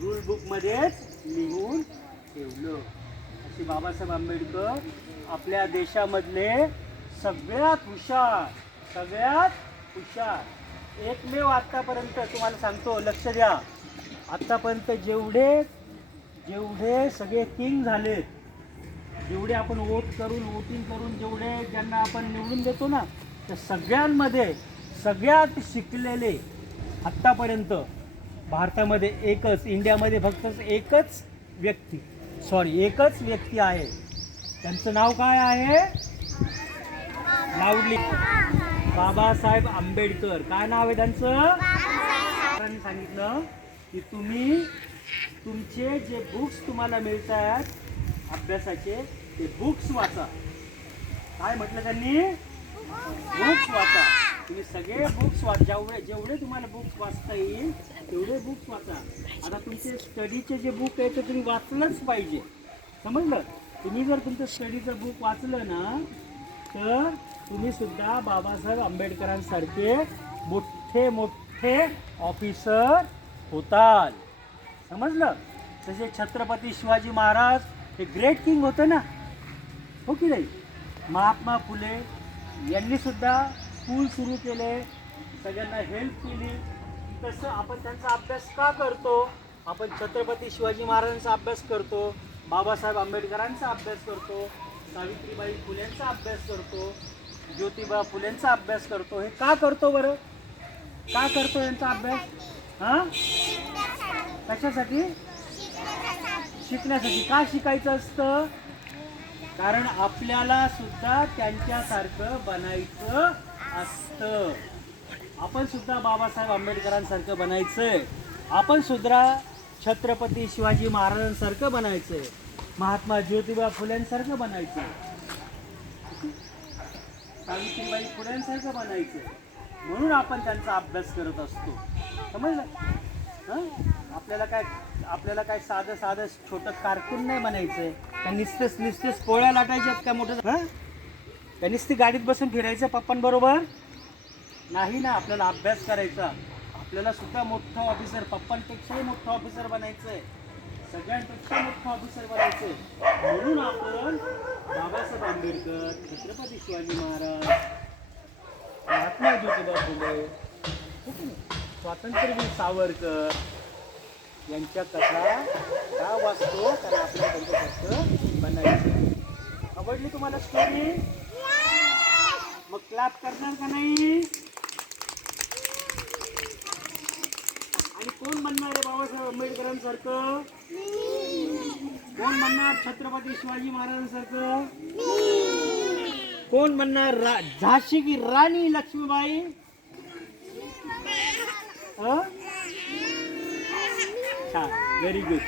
Rule book मध्येच लिहून ठेवलं. अशी बाबासाहेब आंबेडकर आपल्या देशामधले सगळ्यात हुशार एकमेव आत्तापर्यंत तुम्हाला सांगतो, लक्ष द्या. आत्तापर्यंत जेवढे सगळे किंग झालेत, जेवढे आपण वोटिंग करून जेवढे ज्यांना आपण निवडून देतो ना, त्या सगळ्यांमध्ये सगळ्यात शिकलेले आत्तापर्यंत भारतामध्ये इंडियामध्ये फक्त एकच व्यक्ती आहे. त्यांचं नाव काय आहे? लाऊडली. बाबासाहेब आंबेडकर. काय नाव आहे त्यांचं? सरांनी सांगितलं की तुम्ही तुमचे जे बुक्स तुम्हाला मिळतात अभ्यासाचे, ते बुक्स वाचा. काय म्हटलं त्यांनी? बुक्स वाचा. तुम्ही सगळे बुक्स वाचा. जेवढे तुम्हाला बुक्स वाचता येईल तेवढे बुक्स वाचा. आता तुमचे स्टडीचे जे बुक आहे ते तुम्ही वाचलंच पाहिजे. समजलं? तुम्ही जर तुमचं स्टडीचं बुक वाचलं ना, तर तुम्ही सुद्धा बाबासाहेब आंबेडकरांसारखे मोठे ऑफिसर होताल. समजलं? तसे छत्रपती शिवाजी महाराज हे ग्रेट किंग होते ना, हो की नाही? महात्मा फुले यांनी सुद्धा स्कूल सुरू केले, सगळ्यांना हेल्प केली. तसं आपण त्यांचा अभ्यास का करतो? आपण छत्रपती शिवाजी महाराजांचा अभ्यास करतो, बाबासाहेब आंबेडकरांचा अभ्यास करतो, सावित्रीबाई फुलेंचा अभ्यास करतो, ज्योतिबा फुलेंचा अभ्यास करतो. हे का करतो बरं? का करतो यांचा अभ्यास? हां, कशासाठी? शिकण्यासाठी. का शिकायचं असतं? कारण आपल्याला सुद्धा त्यांच्यासारखं बनायचं असतं. आपण सुद्धा बाबासाहेब आंबेडकरांसारखं बनायचंय. आपण सुद्धा छत्रपती शिवाजी महाराजांसारखं बनायचंय, महात्मा ज्योतिबा फुलेंसारखं बनायचंय, सावित्रीबाई फुलेंसारखं बनायचंय. म्हणून आपण त्यांचा अभ्यास करत असतो. समजलं? हां, आपल्याला काय साधं छोटं कारकून नाही बनायचंय. त्या निस्तेच पोळ्या लाटायच्यात का मोठं? हां, त्या नुसती गाडीत बसून फिरायचं पप्पांबरोबर नाही ना. आपल्याला अभ्यास करायचा. आपल्याला सुद्धा मोठं ऑफिसर, पप्पांपेक्षाही मोठं ऑफिसर बनायचंय, सगळ्यांपेक्षा मोठं ऑफिसर बनायचंय. म्हणून आपण बाबासाहेब आंबेडकर, छत्रपती शिवाजी महाराज, महात्मा ज्योतिबा फुले, स्वातंत्र्यवीर सावरकर यांच्या कथा का वाचतो? कारण आपल्याला त्यांच्यासारखं बनायचं. आवडली तुम्हाला स्टोरी? मग क्लॅप करणार का नाही? आणि कोण बनणार आहे बाबासाहेब आंबेडकरांसारखं? कोण बनणार छत्रपती शिवाजी महाराजांसारखं? कोण बनणार झाशी की राणी लक्ष्मीबाई? छान, व्हेरी गुड.